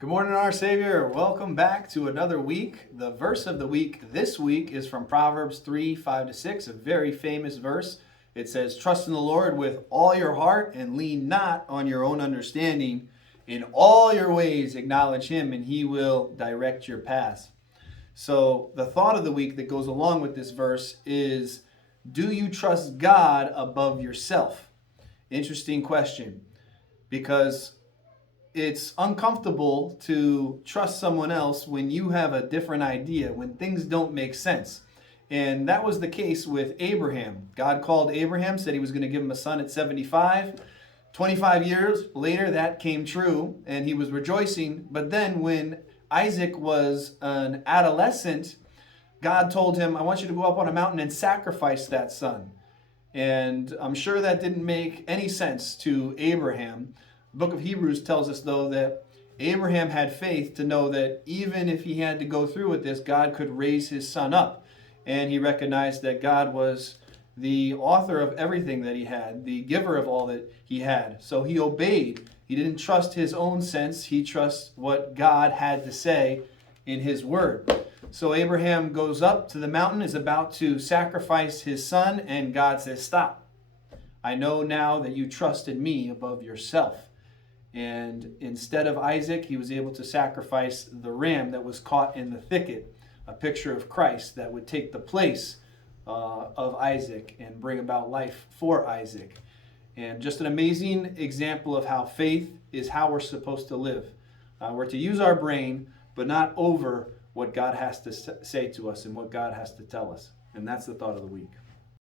Good morning, our Savior. Welcome back to another week. The verse of the week this week is from Proverbs 3, 5-6, a very famous verse. It says, "Trust in the Lord with all your heart and lean not on your own understanding. In all your ways acknowledge Him and He will direct your paths." So the thought of the week that goes along with this verse is, do you trust God above yourself? Interesting question, because it's uncomfortable to trust someone else when you have a different idea, when things don't make sense. And that was the case with Abraham. God called Abraham, said he was going to give him a son at 75. 25 years later, that came true, and he was rejoicing. But then when Isaac was an adolescent, God told him, "I want you to go up on a mountain and sacrifice that son." And I'm sure that didn't make any sense to Abraham. The book of Hebrews tells us, though, that Abraham had faith to know that even if he had to go through with this, God could raise his son up. And he recognized that God was the author of everything that he had, the giver of all that he had. So he obeyed. He didn't trust his own sense. He trusts what God had to say in his word. So Abraham goes up to the mountain, is about to sacrifice his son, and God says, "Stop. I know now that you trusted me above yourself." And instead of Isaac, he was able to sacrifice the ram that was caught in the thicket, a picture of Christ that would take the place of Isaac and bring about life for Isaac. And just an amazing example of how faith is how we're supposed to live. We're to use our brain, but not over what God has to say to us and what God has to tell us. And that's the thought of the week.